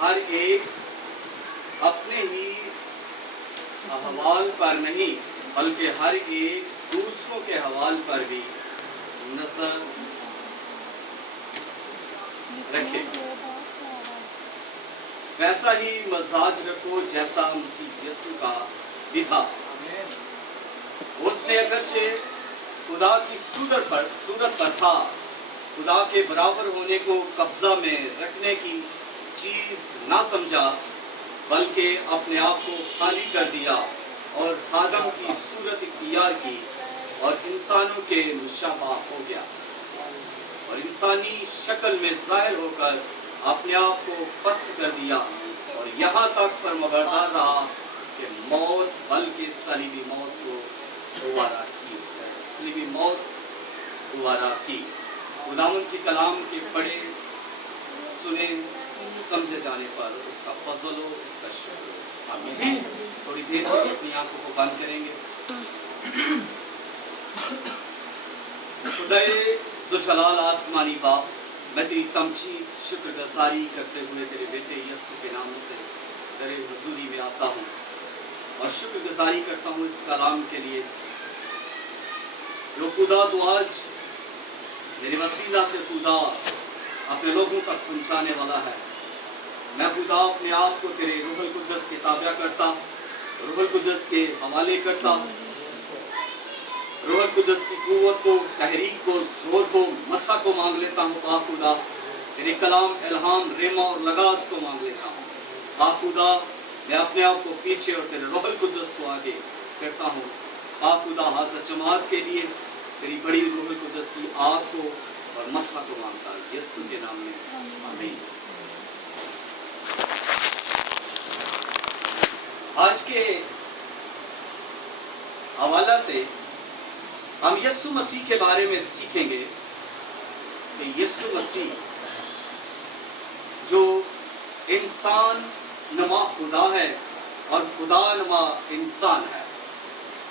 ہر ایک اپنے ہی احوال پر نہیں بلکہ ہر ایک دوسروں کے احوال پر بھی نظر رکھے، ویسا ہی مزاج رکھو جیسا مسیح یسوع کا بھی تھا۔ اس نے اگرچہ خدا کی صورت پر تھا، خدا کے برابر ہونے کو قبضہ میں رکھنے کی چیز نہ سمجھا، بلکہ اپنے آپ کو خالی کر دیا اور خادم کی صورت اختیار کی اور انسانوں کے مشابہ ہو گیا، اور انسانی شکل میں ظاہر ہو کر اپنے آپ کو پست کر دیا، اور یہاں تک فرمانبردار رہا کہ موت بلکہ صلیبی موت کو گوارا کی، صلیبی موت گوارا کی۔ خداوند کی کلام کے پڑھے سنے سمجھے جانے پر اس کا فضل ہو، اس کا شکر ہو۔ آمین۔ تھوڑی دیر سے اپنی آنکھوں کو بند کریں گے۔ خدائے ذوالجلال آسمانی باپ، میں تیری تمجید شکر گزاری کرتے ہوئے تیرے بیٹے یسوع کے نام سے تیرے حضوری میں آتا ہوں اور شکر گزاری کرتا ہوں اس کلام کے لیے جو خدا تو آج میرے وسیلہ سے خدا اپنے لوگوں تک پہنچانے والا ہے۔ میں خدا اپنے آپ کو تیرے روح القدس کے تابع کرتا، روح القدس کے حوالے کرتا، روح القدس کی قوت کو، تحریک کو، زور کو، مسا کو مانگ لیتا ہوں۔ پاک خدا تیرے کلام، الہام، ریما اور لگاز کو مانگ لیتا ہوں۔ پاک خدا میں اپنے آپ کو پیچھے اور تیرے روح القدس کو آگے کرتا ہوں۔ پاک خدا حاضر جماعت کے لیے تیری بڑی روح القدس کی آگ کو اور مسا کو مانگتا ہے یسوع کے نام میں، آمین۔ آج کے حوالہ سے ہم یسوع مسیح کے بارے میں سیکھیں گے کہ یسوع مسیح جو انسان نما خدا ہے اور خدا نما انسان ہے،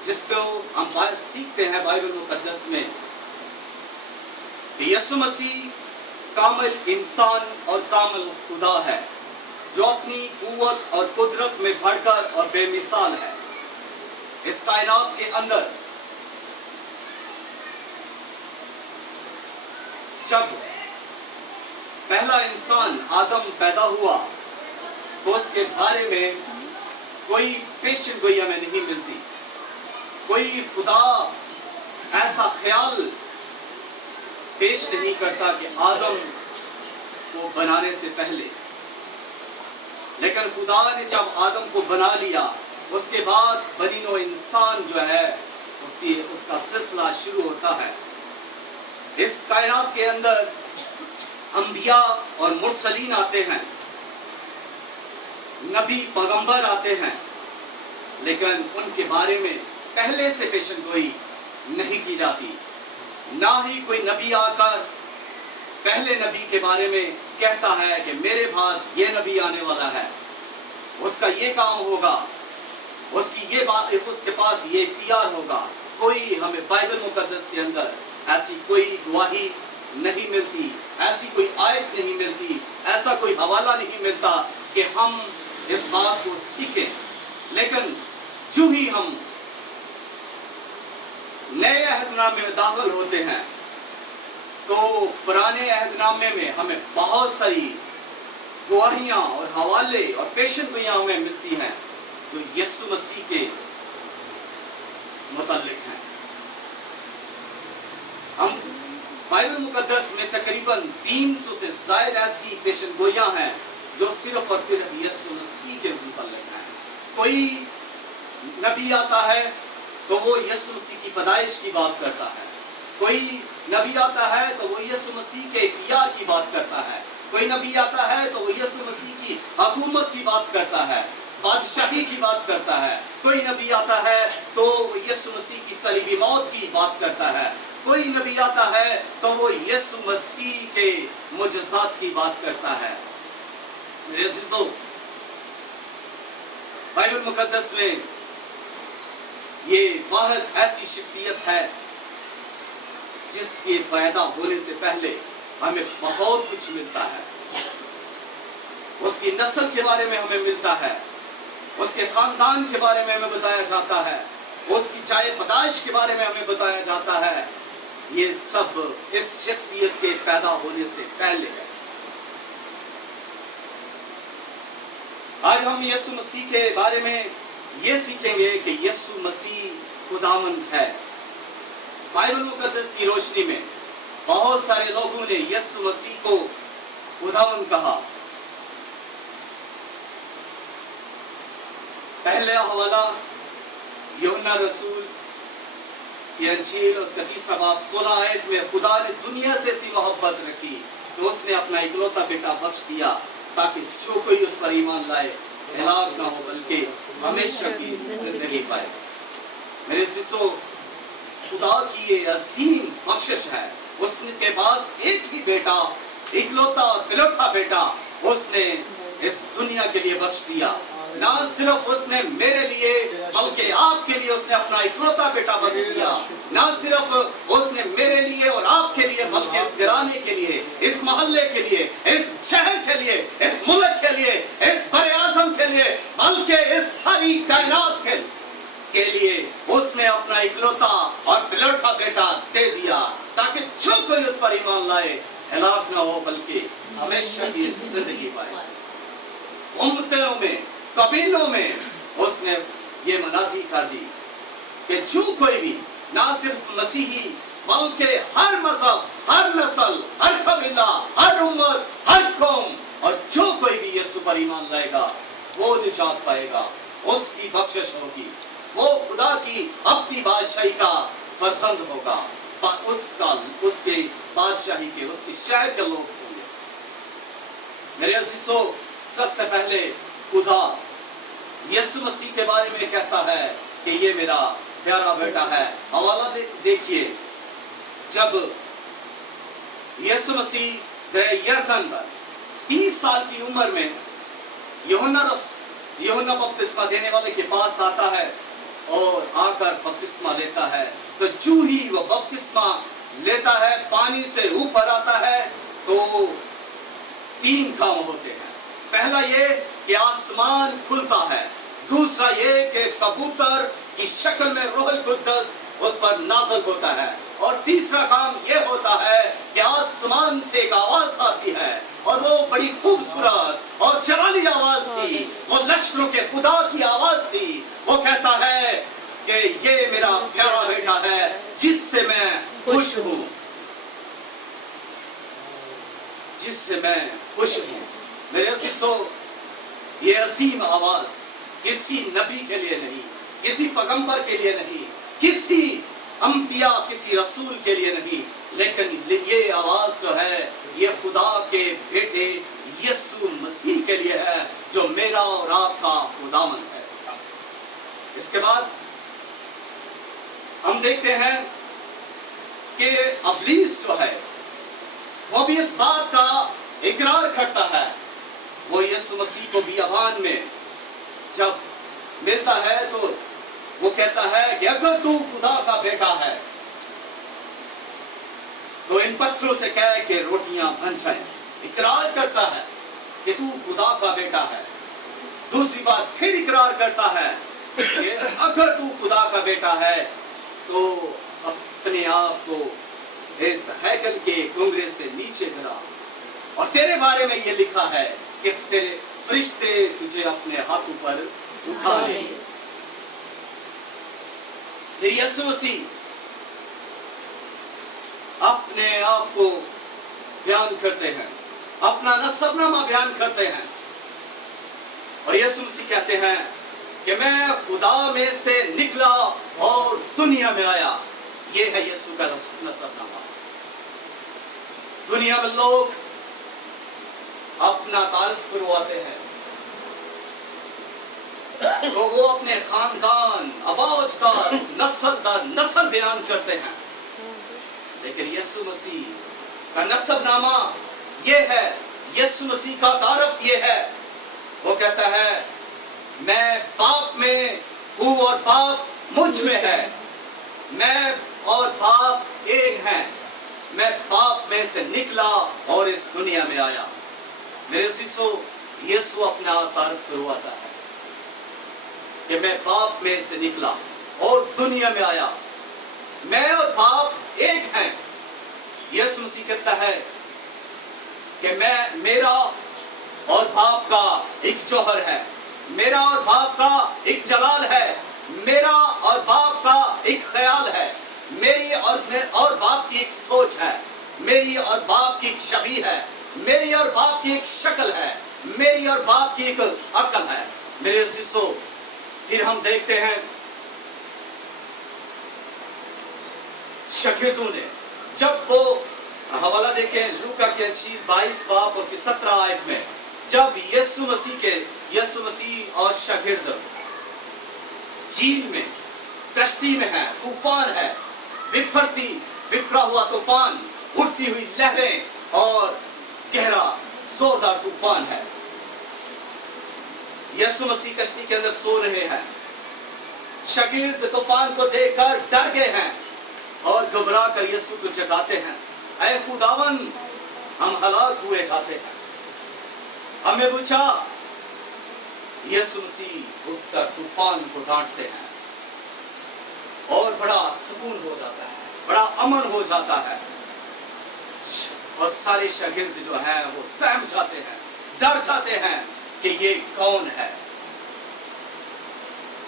جس کو ہم باہر سیکھتے ہیں بائبل مقدس میں کہ یسوع مسیح کامل انسان اور کامل خدا ہے، جو اپنی قوت اور قدرت میں بڑھ کر اور بے مثال ہے۔ اس کائنات کے اندر جب پہلا انسان آدم پیدا ہوا تو اس کے بارے میں کوئی پیشن گوئی ہمیں نہیں ملتی، کوئی خدا ایسا خیال پیش نہیں کرتا کہ آدم کو بنانے سے پہلے، لیکن خدا نے جب آدم کو بنا لیا اس کے بعد بنی نوع انسان جو ہے اس کا سلسلہ شروع ہوتا ہے۔ اس کائنات کے اندر انبیاء اور مرسلین آتے ہیں، نبی پیغمبر آتے ہیں، لیکن ان کے بارے میں پہلے سے پیشن گوئی نہیں کی جاتی۔ نہ ہی کوئی نبی آ کر پہلے نبی کے بارے میں کہتا ہے کہ میرے بعد یہ نبی آنے والا ہے، اس کا یہ کام ہوگا، اس کی یہ بات، اس کے پاس یہ اختیار ہوگا۔ کوئی ہمیں بائبل مقدس کے اندر ایسی کوئی گواہی نہیں ملتی، ایسی کوئی آیت نہیں ملتی، ایسا کوئی حوالہ نہیں ملتا کہ ہم اس بات کو سیکھیں۔ لیکن جو ہی ہم نئے عہد نامے میں داخل ہوتے ہیں تو پرانے عہد نامے میں ہمیں بہت ساری گواہیاں اور حوالے اور پیشن گوئیاں ہمیں ملتی ہیں جو یسوع مسیح کے متعلق ہیں۔ ہم بائبل مقدس میں تقریباً 300 سے زائد ایسی پیشن گوئیاں ہیں جو صرف اور صرف یسوع مسیح کے متعلق ہیں۔ کوئی نبی آتا ہے تو وہ یسوع مسیح کی پیدائش کی بات کرتا ہے، کوئی نبی آتا ہے تو وہ یسوع مسیح کے اختیار کی بات کرتا ہے، کوئی نبی آتا ہے تو وہ یسوع مسیح کی حکومت کی بات کرتا ہے، بادشاہی کی بات کرتا ہے، کوئی نبی آتا ہے تو وہ یسوع مسیح کی صلیبی موت کی بات کرتا ہے، کوئی نبی آتا ہے تو وہ یسوع مسیح کے معجزات کی بات کرتا ہے۔ میرے عزیزو، بائبل مقدس میں یہ واحد ایسی شخصیت ہے جس کے پیدا ہونے سے پہلے ہمیں بہت کچھ ملتا ہے۔ اس کی نسل کے بارے میں ہمیں ملتا ہے، اس کے خاندان کے بارے میں ہمیں بتایا جاتا ہے، اس کی چائے پیدائش کے بارے میں ہمیں بتایا جاتا ہے۔ یہ سب اس شخصیت کے پیدا ہونے سے پہلے ہے۔ آج ہم یسوع مسیح کے بارے میں یہ سیکھیں گے کہ یسوع مسیح خداوند ہے۔ بائبل مقدس کی روشنی میں بہت سارے لوگوں نے یسوع مسیح کو خداوند کہا۔ پہلا حوالہ یوحنا رسول کی انجیل اس کا 3 باب 16 آیت میں، خدا نے دنیا سے ایسی محبت رکھی کہ اس نے اپنا اکلوتا بیٹا بخش دیا تاکہ جو کوئی اس پر ایمان لائے ہلاک نہ ہو بلکہ ہمیشہ کی زندگی پائے۔ میرے سسو، خدا کی یہ عظیم بخشش ہے، اس کے پاس ایک ہی بیٹا، اکلوتا اور بلوٹا بیٹا اس نے اس دنیا کے لیے بخش دیا۔ نہ صرف اس نے میرے لیے بلکہ آپ کے لیے اس نے اپنا اکلوتا بیٹا بخش دیا۔ نہ صرف اس نے میرے لیے اور آپ کے لیے بلکہ اس گھرانے کے لیے، اس محلے کے لیے، اس شہر کے لیے، اس ملک کے لیے، اس بر اعظم کے لیے، بلکہ اس ساری کائنات کے لیے اس نے اپنا اکلوتا اور بلوٹا بیٹا دے دیا تاکہ جو کوئی اس پر ایمان لائے ہلاک نہ ہو بلکہ ہمیشہ کی زندگی پائے۔ امتوں میں، قبیلوں میں اس نے یہ منادی کر دی کہ جو کوئی بھی نہ صرف مسیحی بلکہ ہر مذہب، ہر نسل، ہر قبیلہ، ہر امت، ہر قوم اور جو کوئی بھی یسوع پر ایمان لائے گا وہ نجات پائے گا، اس کی بخشش ہوگی، وہ خدا کی ابدی بادشاہی کا فرزند ہوگا، اس کے بادشاہی کے، اس کے شہر کے لوگ ہوں گے۔ میرے عزیزو، سب سے پہلے خدا یسوع مسیح کے بارے میں کہتا ہے کہ یہ میرا پیارا بیٹا ہے۔ حوالہ دیکھیے، جب یسوع مسیح دریا یردن پر 30 سال کی عمر میں یوحنا بپتسمہ دینے والے کے پاس آتا ہے اور آ کر بپتسمہ لیتا ہے، تو جو ہی وہ بپتسمہ لیتا ہے، پانی سے اوپر آتا ہے، تو 3 کام ہوتے ہیں۔ پہلا یہ کہ آسمان کھلتا ہے، دوسرا یہ کہ کبوتر کی شکل میں روح القدس اس پر نازل ہوتا ہے، اور تیسرا کام یہ ہوتا ہے کہ آسمان سے ایک آواز آتی ہے، اور وہ بڑی خوبصورت اور جلالی آواز تھی، وہ لشکروں کے خدا کی آواز تھی۔ وہ کہتا ہے کہ یہ میرا پیارا بیٹا ہے جس سے میں خوش ہوں، جس سے میں خوش ہوں۔ میرے عزیزو، یہ عظیم آواز کسی نبی کے لیے نہیں، کسی پیغمبر کے لیے نہیں، کسی انبیاء، کسی رسول کے لیے نہیں، لیکن یہ آواز جو ہے یہ خدا کے بیٹے یسوع مسیح کے لیے ہے، جو میرا اور آپ کا خداوند ہے۔ اس کے بعد ہم دیکھتے ہیں کہ ابلیس جو ہے وہ بھی اس بات کا اقرار کرتا ہے۔ وہ یسوع مسیح کو بیابان میں جب ملتا ہے تو وہ کہتا ہے کہ اگر تو خدا کا بیٹا ہے تو ان پتھروں سے کہہ کہ روٹیاں بن جائیں۔ اقرار کرتا ہے کہ تو خدا کا بیٹا ہے۔ دوسری بات پھر اقرار کرتا ہے کہ اگر تو خدا کا بیٹا ہے تو اپنے آپ کو اس ہیکل کے کنگرے سے نیچے گرا، اور تیرے بارے میں یہ لکھا ہے کہ تیرے فرشتے تجھے اپنے ہاتھوں پر اٹھا لیں گے۔ یسوع مسیح اپنے آپ کو بیان کرتے ہیں، اپنا نسب نامہ بیان کرتے ہیں، اور یسوع مسیح کہتے ہیں کہ میں خدا میں سے نکلا اور دنیا میں آیا۔ یہ ہے یسوع کا نسب نامہ۔ دنیا میں لوگ اپنا تعارف کرواتے ہیں، تو وہ اپنے خاندان، آبا و اجداد، نسل در نسل بیان کرتے ہیں، لیکن یسوع مسیح کا نسب نامہ یہ ہے، یسوع مسیح کا تعارف یہ ہے۔ وہ کہتا ہے میں باپ میں ہوں اور باپ مجھ میں ہے، میں اور باپ ایک ہیں، میں باپ میں سے نکلا اور اس دنیا میں آیا۔ میرے عزیزو، यीशु अपना तारीफ करवाता है कि मैं बाप में से निकला और दुनिया में आया, मैं और बाप एक हैं। यीशु मसीह कहता है कि मेरा और बाप का एक जौहर है, मेरा और बाप का एक जलाल है, मेरा और बाप का एक ख्याल है, मेरी और बाप की एक सोच है, मेरी और बाप की एक छवि है, मेरी और बाप की एक शक्ल है, मेरी और बाप की एक अक्ल है। मेरे शिष्यों, फिर हम देखते हैं शागिर्दों ने, जब वो हवाला देखें लूका की अंजील 22 बाब और 17 आयत में, जब यीशु मसीह और शागिर्द झील में, कश्ती में है, तूफान है, बिखरा हुआ तूफान, उठती हुई लहरें और गहरा जोरदार तूफान है। यीशु मसीह कश्ती के अंदर सो रहे हैं, शागिर्द तूफान को देखकर डर गए हैं और घबरा कर यीशु को जगाते हैं, ऐ खुदावन हम हलाक हुए जाते हैं, हमें बुझा। यीशु मसीह उठकर तूफान को डांटते हैं और बड़ा सुकून हो जाता है, बड़ा अमन हो जाता है, और सारे शागिर्द जो हैं वो सहम जाते हैं, डर जाते हैं कि ये कौन है।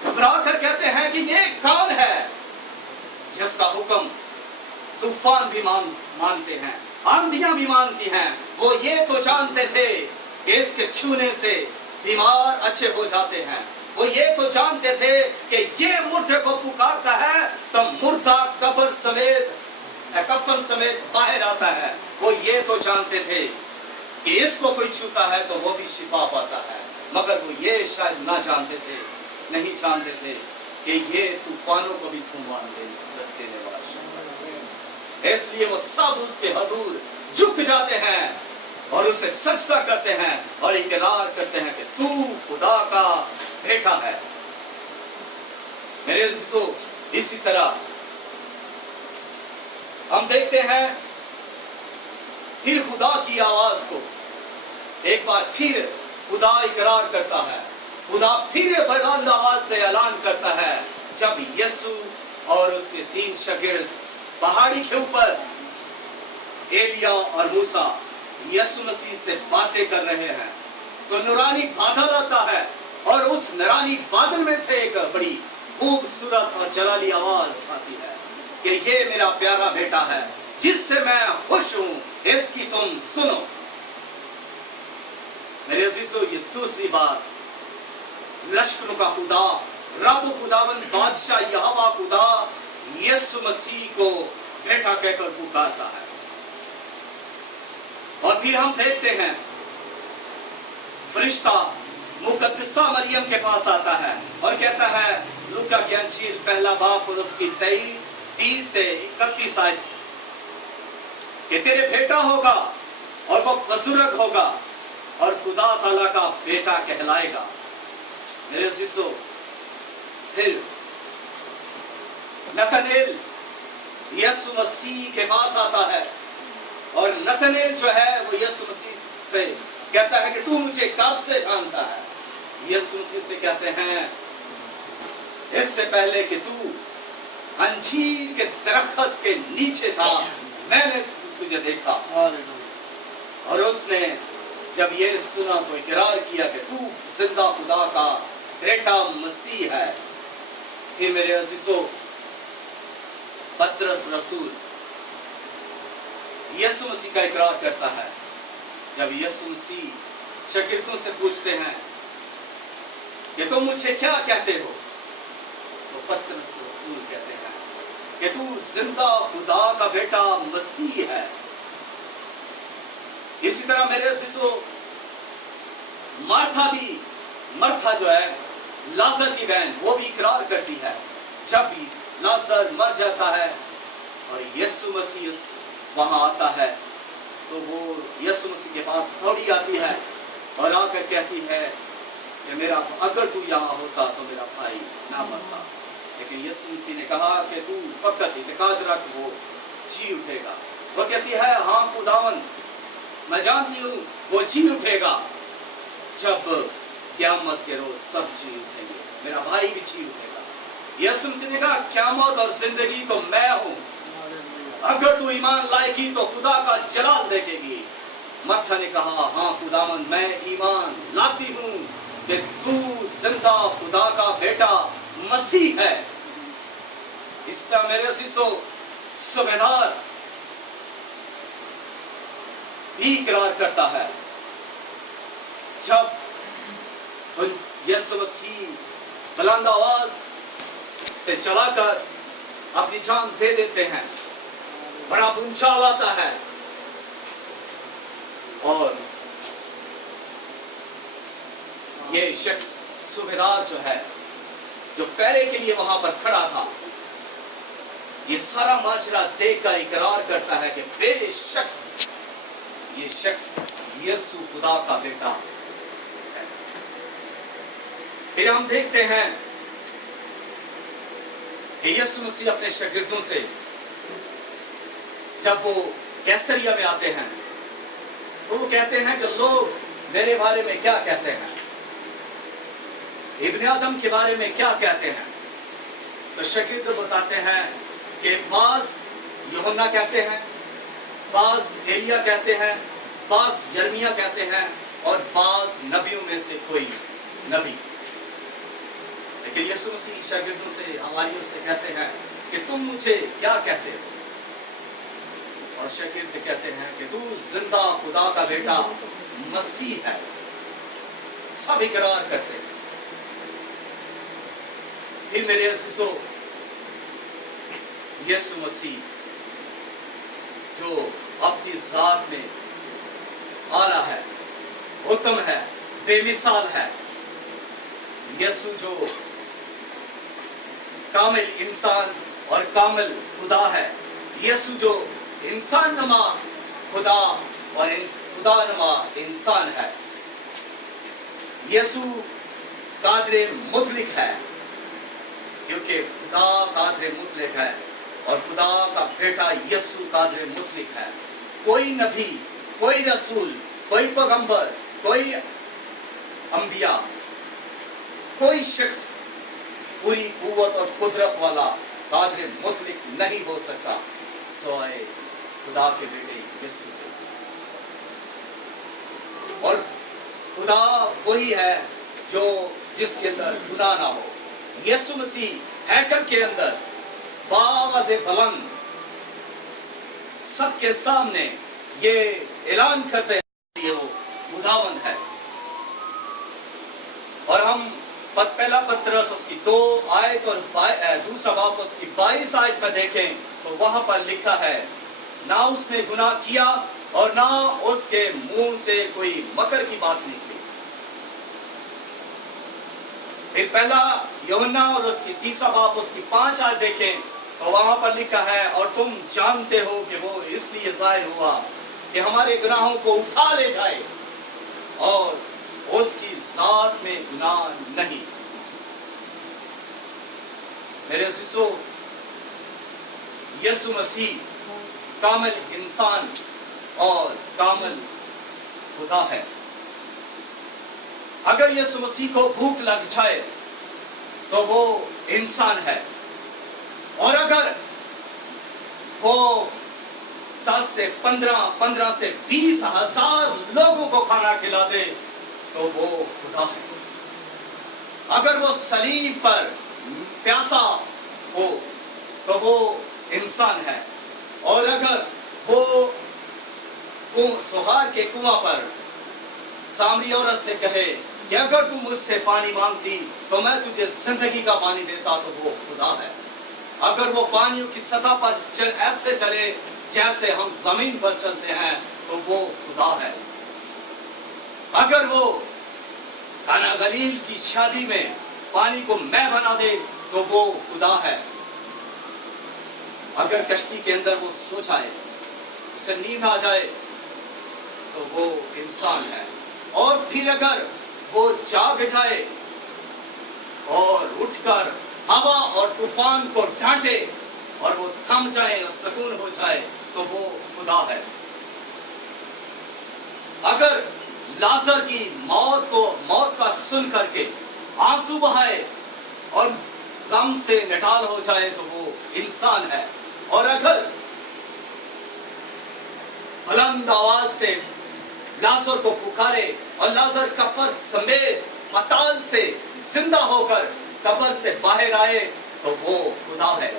घबरा कर कहते हैं कि ये कौन है जिसका हुक्म तूफान भी मानते हैं, आंधियां भी मानती हैं। वो ये तो जानते थे कि इसके छूने से बीमार अच्छे हो जाते हैं, वो ये तो जानते थे कि ये मुर्दे को पुकारता है तो मुर्दा कब्र समेत, कफन समेत बाहर आता है। वो ये तो जानते थे कि इसको कोई छूता है तो वो भी शिफा पाता है, मगर वो ये शायद नहीं जानते थे कि ये तूफानों को भी थमवा देने वाला शख्स है। इसलिए वो सब उसके हजूर झुक जाते हैं और उसे सजदा करते हैं और इकरार करते हैं कि तू खुदा का बेटा है। मेरे दोस्तों, इसी तरह हम देखते हैं फिर खुदा की आवाज को एक बार फिर खुदा इकरार करता है, खुदा फिर बुलंद आवाज से ऐलान करता है। जब यीशु और उसके 3 शागिर्द पहाड़ी के ऊपर एलिया और मूसा यीशु मसीह से बातें कर रहे हैं, तो नूरानी बादल आता है और उस नूरानी बादल में से एक बड़ी खूबसूरत और जलाली आवाज आती है कि ये मेरा प्यारा बेटा है जिससे मैं खुश हूं, इसकी तुम सुनो। मेरे अजीजों, ये दूसरी बार लश्करों का खुदा, रब खुदावन बादशाह यहोवा खुदा यीशु मसीह को बेटा कहकर पुकारता है। और फिर हम देखते हैं फरिश्ता मुकद्दसा मरियम के पास आता है और कहता है, लूका की अंजील 1 बाब और उसकी 30 से 31 आयत, कि तेरे बेटा होगा और वो बुजुर्ग होगा और खुदा ताला का बेटा कहलाएगा। मेरे शिष्यों, फिर नतनेल यीशु मसीह के पास आता है और नतनेल जो है वो यीशु मसीह से कहता है कि तू मुझे कब से जानता है। यीशु मसीह से कहते हैं, इससे पहले कि तू अंजीर के दरख्त के नीचे था मैंने तुझे देखा। और उसने जब ये सुना तो इकरार किया कि तू जिंदा खुदा का बेटा मसीह है। फिर मेरे अजीजों, पतरस रसूल यीशु मसीह का इकरार करता है। जब यीशु मसीह शागिर्दों से पूछते हैं कि तुम मुझे क्या कहते हो, तो पतरस रसूल कहते हैं कि तू जिंदा खुदा का बेटा मसीह है। इसी तरह मेरे अजीजों, मार्था जो है लाजर की बहन, वो भी इकरार करती है। जब भी लाजर मर जाता है और यीशु मसीह वहां आता है तो वो यीशु मसीह के पास दौड़ी आती है और आकर कहती है कि मेरा, अगर तू यहाँ होता तो मेरा भाई ना मरता। लेकिन यीशु मसीह ने कहा कि तू फकत इत्काद रख, वो जी उठेगा। वो कहती है, हाँ खुदावन, मैं जानती हूँ वो जी उठेगा। जब क़यामत के रोज सब जी उठेंगे, मेरा भाई भी जी उठेगा। यीशु मसीह ने कहा क़यामत और जिंदगी तो मैं हूं, अगर तू ईमान लाएगी तो खुदा का जलाल देखेगी। मत्था ने कहा हाँ खुदावन, मैं ईमान लाती हूं कि तू जिंदा खुदा का बेटा मसीह है। इसका मेरे शिष्यों सूबेदार भी इकरार करता है। जब यीशु मसीह बुलंद आवाज से चलाकर अपनी जान दे देते हैं, बड़ा भूचाल आता है और ये शख्स सूबेदार जो है, जो पहरे के लिए वहां पर खड़ा था, ये सारा माजरा देखकर इकरार करता है कि बेशक ये शख्स यीशु खुदा का बेटा है। फिर हम देखते हैं कि यीशु मसीह अपने शागिर्दों से जब वो कैसरिया में आते हैं तो वो कहते हैं कि लोग मेरे बारे में क्या कहते हैं, इब्ने आदम के बारे में क्या कहते हैं। तो शागिर्द बताते हैं कि बाज यूहन्ना कहते हैं, बाज एलिया कहते हैं, बाज यर्मिया कहते हैं और बाज नबियों में से कोई नबी। लेकिन यीशु मसीह शागिर्दों से, हवारियों से कहते हैं कि तुम मुझे क्या कहते हो? और शागिर्द कहते हैं कि तू जिंदा खुदा का बेटा मसीह है। सब इकरार करते हैं। फिर मेरे अज़ीज़ों, यीशु मसीह जो अपनी जात में आला है, उत्तम है, बेमिसाल है, यीशु जो कामिल इंसान और कामिल खुदा है, यीशु जो इंसान नमा खुदा और खुदा नमा इंसान है, यीशु कादरे मुतलिक है, क्योंकि खुदा कादरे मुतलिक है और खुदा का बेटा यीशु कादरे मुतलिक है। कोई नबी, कोई रसूल, कोई पैगंबर, कोई अंबिया, कोई शख्स पूरी कुव्वत और कुदरत वाला कादरे मुतलिक नहीं हो सकता सिवाय खुदा के बेटे यीशु के। और खुदा वही है जो जिसके अंदर गुनाह ना हो। यीशु मसीह हैकल के अंदर बावाज़े बुलंद सबके सामने ये ऐलान करते हैं कि वो खुदावंद है। और हम पहला पत्रस उसकी 2 आयत और दूसरा बाब उसकी 22 आयत में देखें तो वहां पर लिखा है, ना उसने गुनाह किया और ना उसके मुंह से कोई मकर की बात निकली। फिर पहला यूहन्ना और उसकी 3 बाब उसकी 5 आयत देखें तो वहां पर लिखा है, और तुम जानते हो कि वो इसलिए जाहिर हुआ कि हमारे गुनाहों को उठा ले जाए और उसकी जात में गुनाह नहीं। मेरे अज़ीज़ों, यीशु मसीह कामिल इंसान और कामिल खुदा है। अगर यीशु मसीह को भूख लग जाए तो वो इंसान है, और अगर वो 10 से 15 से 20 हजार लोगों को खाना खिला दे तो वो खुदा है। अगर वो सलीब पर प्यासा हो तो वो इंसान है, और अगर वो सुहार के कुआं पर सामरी औरत से कहे कि अगर तू मुझसे पानी मांगती तो मैं तुझे जिंदगी का पानी देता, तो वो खुदा है। अगर वो पानियों की सतह पर ऐसे चले जैसे हम जमीन पर चलते हैं तो वो खुदा है। अगर वो काना गलील की शादी में पानी को मैं बना दे तो वो खुदा है। अगर कश्ती के अंदर वो सो जाए, उसे नींद आ जाए तो वो इंसान है। और फिर अगर वो जाग जाए और उठकर हवा और तूफान को डांटे और वो थम जाए और सुकून हो जाए तो वो खुदा है। अगर लाजर की मौत का सुन करके आंसू बहाए और गम से निढाल हो जाए तो वो इंसान है। और अगर बुलंद आवाज से लाजर को पुकारे और लाजर कब्र समेत मताल से जिंदा होकर कब्र से बाहर आए तो वो खुदा है।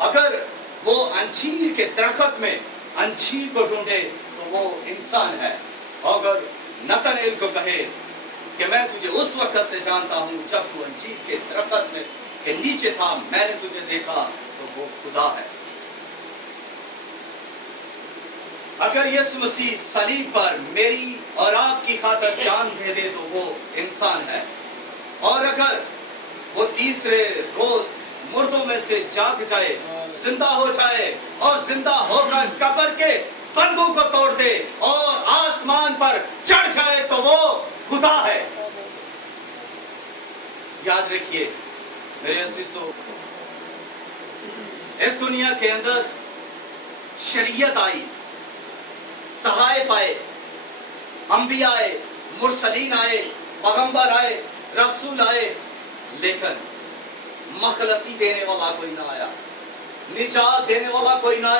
अगर वो अंजीर के दरख्त में अंजीर को ढूंढे तो वो इंसान है। अगर नतनेल को कहे कि मैं तुझे उस वक्त से जानता हूं जब तू अंजीर के दरख्त में के नीचे था, मैंने तुझे देखा, तो वो खुदा है। अगर यीशु मसीह सलीब पर मेरी और आपकी खातिर जान दे दे तो वो इंसान है। और अगर वो तीसरे रोज मुर्दों में से जाग जाए, जिंदा हो जाए और जिंदा होकर कब्र के बंधों को तोड़ दे और आसमान पर चढ़ जाए तो वो खुदा है। याद रखिए मेरे अजीजों, इस दुनिया के अंदर शरीयत आई, सहायफ आए, अंबिया आए, मुरसलीन आए, पैगंबर आए, रसूल आए, लेकिन मखलसी देने वाला कोई ना आया, निजात देने वाला कोई ना आया।